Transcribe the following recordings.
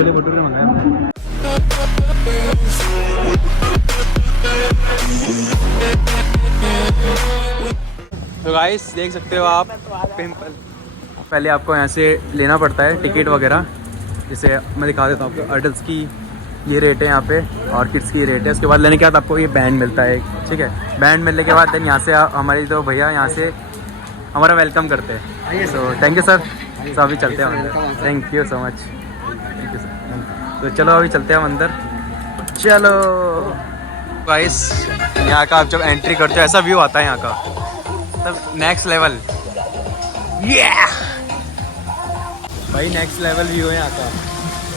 छोले भटूरे मंगाए। तो गाइस देख सकते हो आप पिंपल। पहले आपको यहाँ से लेना पड़ता है टिकट वगैरह, जैसे मैं दिखा देता हूँ आपको। अडल्ट की ये रेट है यहाँ पे और किड्स की रेट है। उसके बाद लेने के बाद आपको ये बैंड मिलता है, ठीक है। बैंड मिलने के बाद देन यहाँ से हमारे जो भैया यहाँ से हमारा वेलकम करते हैं। So thank you sir. तो अभी चलते हैं अंदर। Thank you so much, thank you sir. तो चलो अभी चलते हैं हम अंदर, चलो। गाइस यहाँ का आप जब एंट्री करते हो ऐसा व्यू आता है यहाँ का, तब नेक्स्ट लेवल। भाई नेक्स्ट लेवल व्यू है यहाँ का।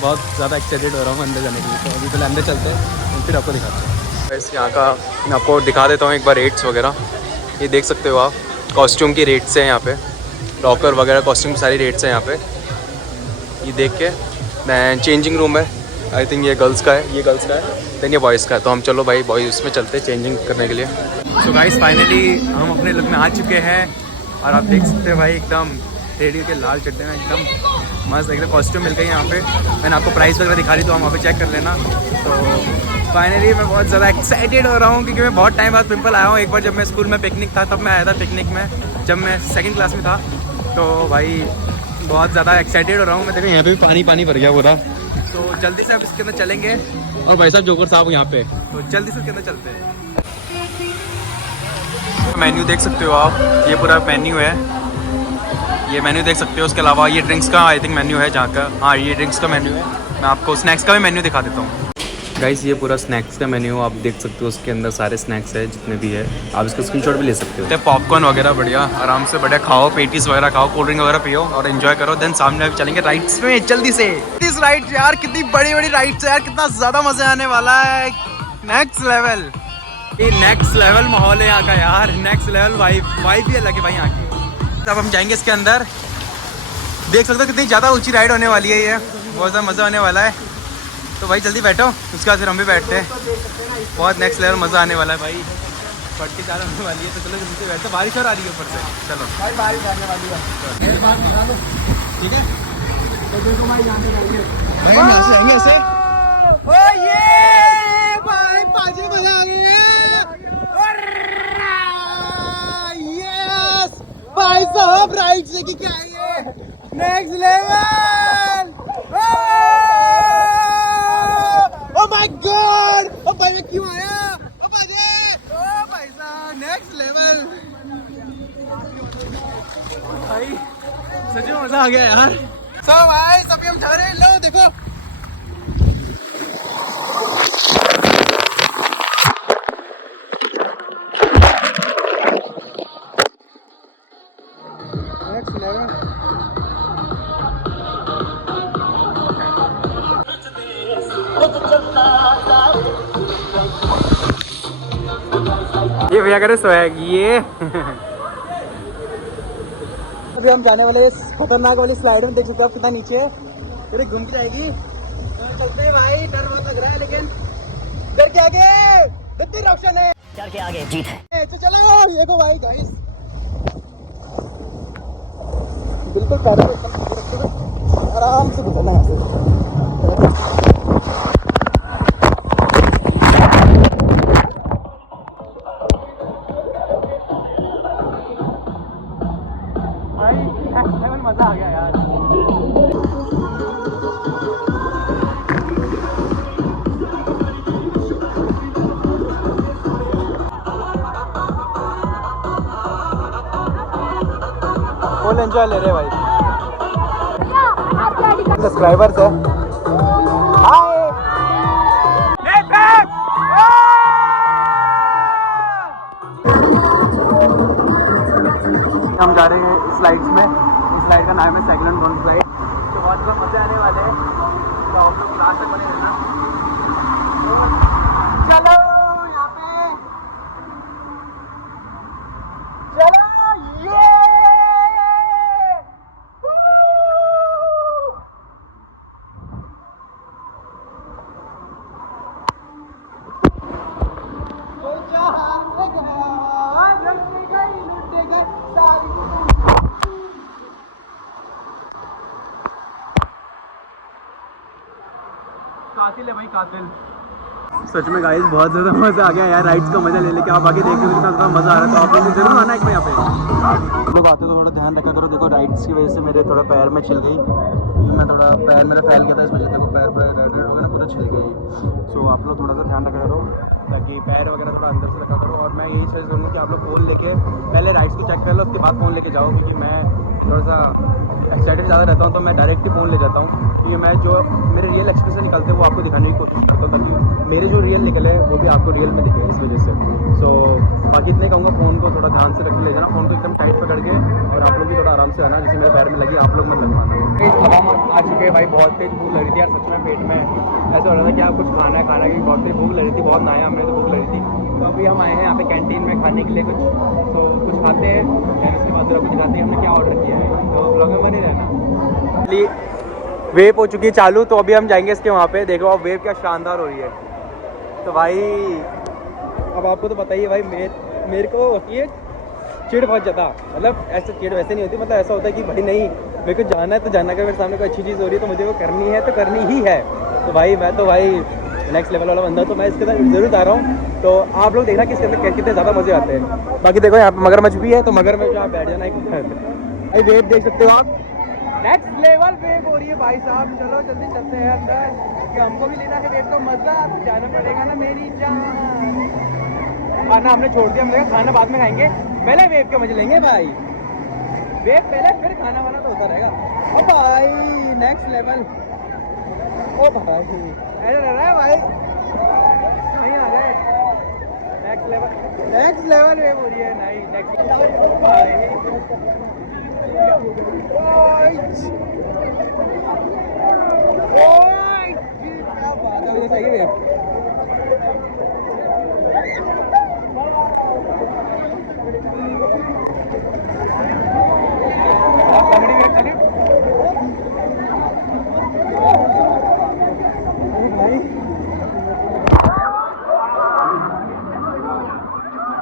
बहुत ज़्यादा एक्साइटेड हो रहा हूँ अंदर जाने के लिए। तो अभी पहले अंदर चलते हैं फिर आपको दिखाते हैं। वैसे यहाँ का मैं आपको दिखा देता हूँ एक बार रेट्स वगैरह। ये देख सकते हो आप, कॉस्ट्यूम की रेट्स हैं यहाँ पे, लॉकर वगैरह कॉस्ट्यूम की सारी रेट्स हैं यहाँ पे। ये देख के दैन चेंजिंग रूम है, आई थिंक ये गर्ल्स का है, ये गर्ल्स का है, दैन ये बॉयज़ का है। तो हम चलो भाई बॉयज़ उसमें चलते हैं चेंजिंग करने के लिए। सो गाइस फाइनली हम अपने लुक में आ चुके हैं और आप देख सकते हैं भाई एकदम रेडियो के लाल चड्डे में एकदम मस्त एकदम कॉस्ट्यूम मिल गई यहाँ पे। मैंने आपको प्राइस वगैरह दिखा दी तो हम वहाँ पे चेक कर लेना। तो फाइनली मैं बहुत ज़्यादा एक्साइटेड हो रहा हूँ क्योंकि मैं बहुत टाइम बाद पिंपल आया हूँ। एक बार जब मैं स्कूल में पिकनिक था तब मैं आया था पिकनिक में, जब मैं 2nd क्लास में था। तो भाई बहुत ज़्यादा एक्साइटेड हो रहा हूँ मैं। देखो यहाँ पे भी पानी भर गया पूरा। तो जल्दी से आप इसके अंदर चलेंगे और भाई साहब जोकर साहब यहाँ पे, तो जल्दी से इसके अंदर चलते हैं। मेन्यू देख सकते हो आप, ये पूरा मेन्यू है, ये मेन्यू देख सकते हो। उसके अलावा ये ड्रिंक्स का आई थिंक मेन्यू है जहाँ का, हाँ ये ड्रिंक्स का मेन्यू है। मैं आपको स्नैक्स का भी मेन्यू दिखा देता हूँ। गाइस ये पूरा स्नैक्स का मेन्यू आप देख सकते हो, उसके अंदर सारे स्नैक्स है जितने भी है, आप इसका स्क्रीनशॉट भी ले सकते हो। पॉपकॉर्न वगैरह बढ़िया आराम से बढ़िया खाओ, पेटीज वगैरह खाओ, कोल्ड ड्रिंक वगैरह पियो और एंजॉय करो। देन सामने अभी चलेंगे राइड्स में जल्दी से। इस राइड यार कितनी बड़ी बड़ी राइड्स है यार, कितना ज़्यादा मज़ा आने वाला है। नेक्स्ट लेवल, ये नेक्स्ट लेवल माहौल है यहाँ का यार, नेक्स्ट लेवल वाइब भी अलग है भाई यहाँ की। अब हम जाएंगे इसके अंदर, देख सकते हो कितनी ज़्यादा ऊंची राइड होने वाली है ये, बहुत ज़्यादा मज़ा आने वाला है। तो भाई जल्दी बैठो, उसके बाद फिर हम भी बैठते हैं। बहुत नेक्स्ट लेवल मज़ा आने वाला है भाई, पट्टी चाल होने वाली है। तो चलो जल्दी से बैठते, बारिश और आ रही है ऊपर से। चलो भाई बारिश आने वाली है, ठीक है। तो देखो भाई यहाँ से आएंगे ऐसे। भाई पाजी मजा आ गई है भाई साहब, राइड से कि क्या है ये next level. Oh my god, ओ भाई मैं क्यों आया, ओ भाई साहब नेक्स्ट लेवल भाई, सच में मजा आ गया यार। सब भाई सभी हम जा रहे हैं, लो देखो नेक्स्ट लेवल। ये भैया करे स्वैग ये अभी हम जाने वाले खतरनाक वाली स्लाइड में, देख सकते हो आप कितना नीचे है, पूरी घूम के जाएगी। तो चलते हैं भाई, डर बहुत लग रहा है लेकिन डर के आगे ऋतिक रोशन है, डर के आगे जीत है। तो चलो ये को भाई गाइस बिल्कुल आराम से गुजरना है। मजा आ गया यार। फुल एंजॉय ले रहे भाई, सब्सक्राइबर्स है। हाय हम जा रहे हैं स्लाइड्स में, इस स्लाइड का नाम है साइक्लोन बॉन्ड स्लाइड। तो बहुत ज़्यादा मजे आने वाले हैं, तो आप लोग लास्ट तक बने रहना। चलो यहाँ पे चलो ये कातिल है भाई, कातिल। सच में गाइस बहुत ज़्यादा मज़ा आ गया यार, राइड्स का मज़ा ले लेके आप आगे देख रहे हो कितना ज़्यादा मज़ा आ रहा है। तो आप लोग जरूर आना एक बार यहाँ पे। लोग आते तो थोड़ा ध्यान रखा करो, देखो राइड्स की वजह से मेरे थोड़ा पैर में छिल गई, मैं थोड़ा पैर मेरा फैल गया था, इस वजह से देखो पैर पर रेड रेड हो गया, पूरा छिल गई। सो आप लोग थोड़ा सा ध्यान रखा करो ताकि पैर वगैरह थोड़ा अंदर से रखा करो। और मैं यही सजेस्ट करूँगा कि आप लोग फ़ोन लेके पहले राइड्स को चेक कर लो, उसके बाद फ़ोन लेके जाओ, क्योंकि मैं थोड़ा सा एक्साइटेड ज़्यादा रहता हूँ तो मैं डायरेक्ट ही फ़ोन ले जाता हूँ, क्योंकि मैं जो मेरे रियल एक्सप्रेशन निकलते हैं वो आपको दिखाने की कोशिश करता हूँ, ताकि मेरे जो रियल निकले वो भी आपको रियल में दिखे, इस वजह से। सो बाकी इतने कहूँगा, फ़ोन को थोड़ा ध्यान से रख ले जाना, फ़ोन को एकदम टाइट पकड़ के, और आप लोग भी थोड़ा आराम से आना, जैसे मेरे पैर में लगी आप लोग मत लगवाना। हम आ चुके हैं भाई, बहुत तेज भूख लग रही थी यार, सच में पेट में ऐसा हो रहा था कि आप कुछ खाना है, खाना की बहुत तेज भूख लग रही थी, बहुत नहाया हमने तो भूख लग रही थी। तो अभी हम आए हैं यहाँ पे कैंटीन में खाने के लिए कुछ, तो कुछ खाते हैं और उसके बाद कुछ दिखाते हैं हमने क्या ऑर्डर किया है, तो ब्लॉग में बने रहना। वेव हो चुकी है चालू, तो अभी हम जाएंगे इसके वहाँ पे, देखो अब वेव क्या शानदार हो रही है। तो भाई अब आपको तो पता ही है भाई, मेरे को होती है चिड़ बहुत ज़्यादा, मतलब ऐसे चिड़ वैसे नहीं होती, मतलब ऐसा होता है कि भाई नहीं मेरे को जाना है तो जाना, अगर मेरे सामने कोई अच्छी चीज़ हो रही है तो मुझे वो करनी है तो करनी ही है। तो भाई मैं तो भाई नेक्स्ट लेवल वाला बंदा, तो मैं इसके अंदर ज़रूर आ रहा हूँ। तो आप लोग देखना कि इसके अंदर कितने ज़्यादा मज़े आते हैं। बाकी देखो यहाँ पे मगरमच्छ भी है, तो मगरमच्छ में आप बैठ जाना, एक वेव देख सकते हो आप, नेक्स्ट लेवल वेव हो रही है भाई साहब। चलो जल्दी चलते हैं अंदर, कि हमको भी लेना है वेव का मजा, तो जाना पड़ेगा ना मेरी जान। खाना हमने छोड़ दिया, हमने कहा खाना बाद में खाएंगे, पहले वेव के मजे लेंगे भाई, वेव पहले फिर खाना वाना तो होता रहेगा। ओ भाई नेक्स्ट लेवल, ओ भाई ऐसा लग रहा है भाई नहीं आ गए, नेक्स्ट लेवल वेव हो रही है, नहीं नेक्स्ट भाई। क्या बात है, सही है।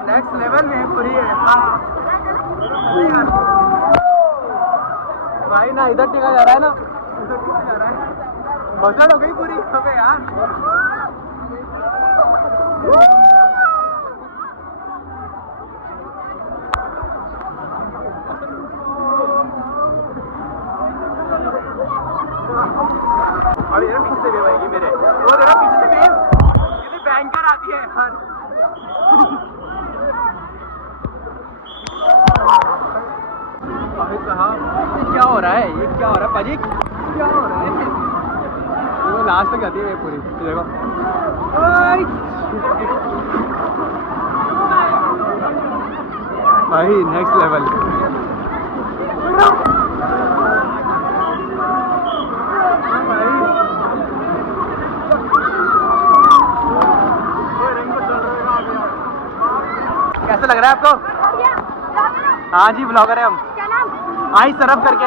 नेक्स्ट लेवल में पूरी है भाई ना, इधर टिका जा रहा है ना, उधर टिका जा रहा है, मजा हो गई पूरी यहाँ पे यार। अभी यार पीछे से वेव आएगी मेरे, वो देखा पीछे से वेव कितनी भयंकर आती है यार। भाई साहब ये क्या हो रहा है, ये क्या हो रहा है पाजी, क्या हो रहा है। वो लास्ट तक आती है पूरी, देखो भाई नेक्स्ट लेवल। कैसा लग रहा है आपको? हाँ जी ब्लॉगर है हम, आई सरफ करके।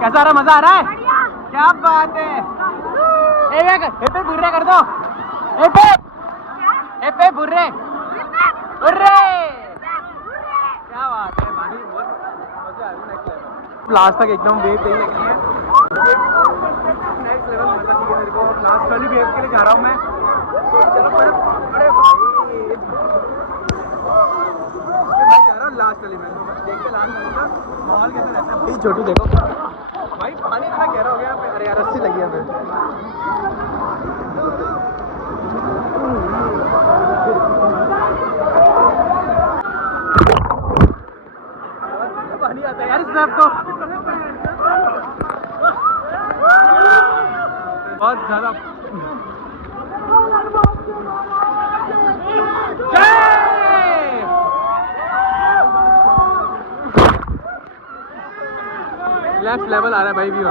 कैसा आ रहा, मजा आ रहा है? क्या बात है, ए बुर्रे कर दो, ए बुर्रे बुर्रे, क्या बात है भाई, बहुत मजा आ रहा है। लास्ट तक एकदम वेव देने लगी है, नेक्स्ट लेवल मजा चाहिए मेरे को, लास्ट वाली वेव के लिए जा रहा हूँ मैं। तो चलो अरे भाई जा रहा हूँ लास्ट वाली में, देख के लास्ट वाली का माहौल कैसा रहता है भाई। छोटू देखो भाई पानी इतना गहरा हो गया यहाँ पे, अरे यार रस्सी लगी है हमें। पानी आता है यार इसमें अब तो बहुत ज्यादा। नेक्स्ट लेवल आ रहा है भाई भी हम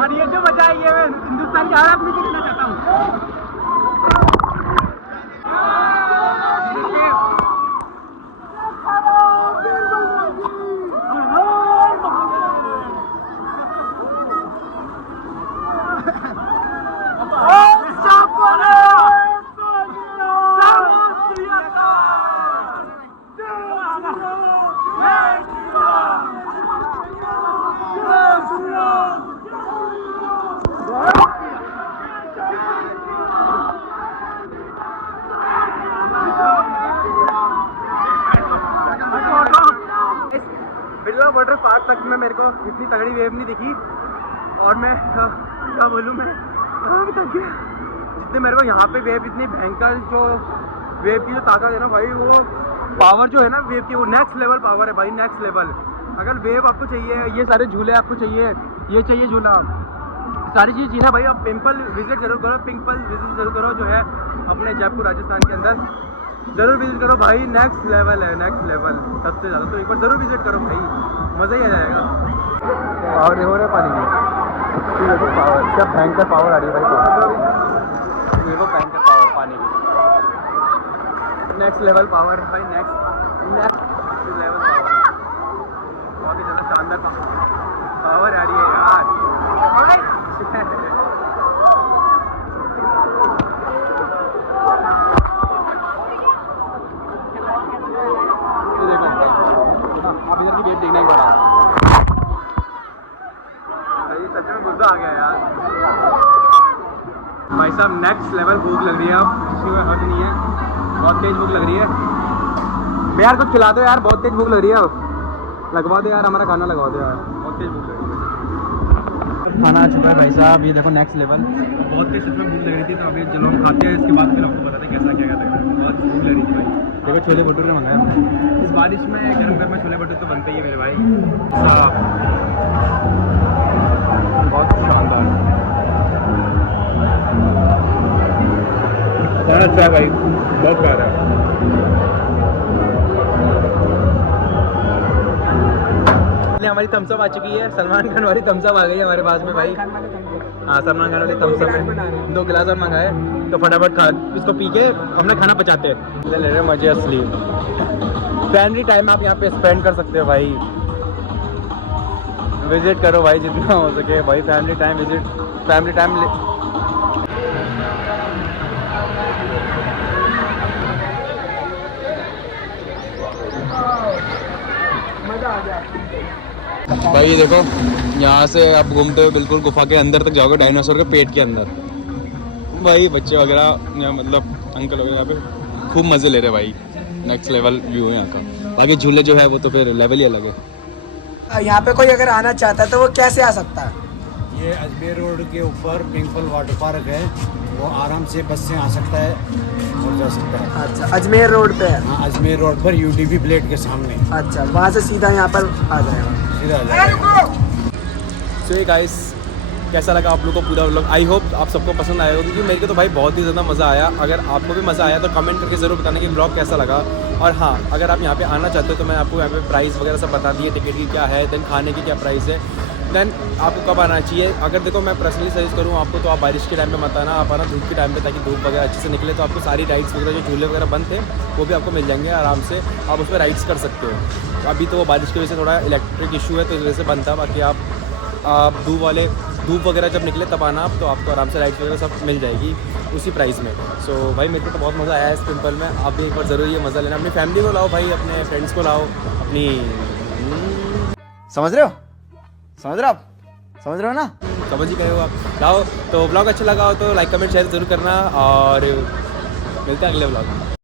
और ये जो बचा है ये मैं हिंदुस्तान के हालात में देखना चाहता हूँ। तक में मेरे को इतनी तगड़ी वेव नहीं दिखी। और मैं क्या बोलूँ, मैं थक गया। जितने मेरे को यहाँ पे वेव इतनी भयंकर, जो वेव की जो ताकत है ना भाई, वो पावर जो है ना वेव की, वो नेक्स्ट लेवल पावर है भाई, नेक्स्ट लेवल। अगर वेव आपको चाहिए, ये सारे झूले आपको चाहिए, ये चाहिए झूला, सारी चीज़ चाहिए ना भाई, आप पिंपल विजिट जरूर करो, पिंपल विजिट जरूर करो, जो है अपने जयपुर राजस्थान के अंदर ज़रूर विजिट करो भाई। नेक्स्ट लेवल है, नेक्स्ट लेवल सबसे ज़्यादा। तो एक बार ज़रूर विजिट करो भाई, मज़ा ही आ जाएगा। पावर देखो रहे पानी की, देखो पावर, क्या भयंकर पावर आ रही है भाई, देखो भयंकर पावर पानी की, नेक्स्ट लेवल पावर भाई, नेक्स्ट लेवल पावर, बहुत ही ज़्यादा शानदार पावर आ रही है यार। आप इधर की गेट देखना ही पड़ा भाई, सच में गुस्सा आ गया यार भाई साहब। नेक्स्ट लेवल भूख लग रही है, अब किसी को हक नहीं है, बहुत तेज भूख लग रही है। मैं यार कुछ खिला दो यार, बहुत तेज भूख लग रही है। अब लगवा दो यार, हमारा खाना लगवा दो यार, बहुत तेज भूख लग रही है। खाना आ चुका है भाई साहब, ये देखो नेक्स्ट लेवल। बहुत तेज सच में भूख लग रही थी, तो अभी चलो खाते हैं, इसके बाद फिर आपको बताते हैं कैसा क्या क्या लग रहा है। बहुत भूख लग रही थी भाई। देखो छोले भटूरे मंगाए, इस बारिश में गर्म गर्म छोले भटूरे तो बनते ही है मेरे भाई साहब, बहुत शानदार। अच्छा है भाई, बहुत प्यारा है। हमारी थम्सअप आ चुकी है, सलमान खान वाली थम्सअप आ गई है हमारे पास में भाई। हाँ, सलमान खान वाली थम्सअप है, 2 गिलास और मंगाए, तो फटाफट खा इसको पी के हमने खाना पचाते हैं। ले रहे मजे असली। फैमिली टाइम आप यहाँ पे स्पेंड कर सकते हो भाई, विजिट करो भाई जितना हो सके भाई, family time visit, family time. मज़ा आ जाए भाई। ये देखो, यहाँ से आप घूमते हुए बिल्कुल गुफा के अंदर तक जाओगे, डायनासोर के पेट के अंदर भाई। बच्चे वगैरह मतलब अंकल वगैरह पे खूब मज़े ले रहे भाई, नेक्स्ट लेवल व्यू है यहाँ का। बाकी झूले जो है वो तो फिर लेवल ही अलग है। यहाँ पे कोई अगर आना चाहता है तो वो कैसे आ सकता है? ये अजमेर रोड के ऊपर पिंपल वाटर पार्क है, वो आराम से बस से आ सकता है और जा सकता है। अच्छा, अजमेर रोड पे है? हाँ, अजमेर रोड पर यूडीपी प्लेट के सामने। अच्छा, वहाँ से सीधा यहाँ पर आ जाएगा, सीधा आ जाएगा। सो ये गाइस, कैसा लगा आप लोग को पूरा व्लॉग? आई होप आप सबको पसंद आएगा, क्योंकि मेरे को तो भाई बहुत ही ज़्यादा मज़ा आया। अगर आपको भी मज़ा आया तो कमेंट करके ज़रूर बताना कि व्लॉग कैसा लगा। और हाँ, अगर आप यहाँ पे आना चाहते हो तो मैं आपको यहाँ पे प्राइस वगैरह सब बता दिए, टिकट की क्या है, देन खाने की क्या प्राइस है, देन आपको कब आना चाहिए। अगर देखो मैं पर्सनली सजेस्ट करूँ आपको, तो आप बारिश के टाइम पे मत आना, आप आना धूप के टाइम पे, ताकि धूप वगैरह अच्छे से निकले, तो आपको सारी राइड्स वगैरह जो झूले वगैरह बंद थे वो भी आपको मिल जाएंगे आराम से, आप उसमें राइड्स कर सकते हो। अभी तो बारिश की वजह से थोड़ा इलेक्ट्रिक इशू है, तो इस वजह से बंद था। बाकी आप धूप वगैरह जब निकले तब आना आप, तो आपको आराम से राइड्स वगैरह सब मिल जाएगी उसी प्राइस में। सो भाई मेरे को तो बहुत मज़ा आया है इस पिंपल में, आप भी एक बार ज़रूर ये मज़ा लेना। अपनी फैमिली को लाओ भाई, अपने फ्रेंड्स को लाओ, अपनी समझ रहे हो? समझ रहे हो आप? समझ रहे हो ना? समझ ही गए हो आप, लाओ। तो ब्लॉग अच्छा लगा हो तो लाइक कमेंट शेयर ज़रूर करना, और मिलते हैं अगले ब्लॉग में।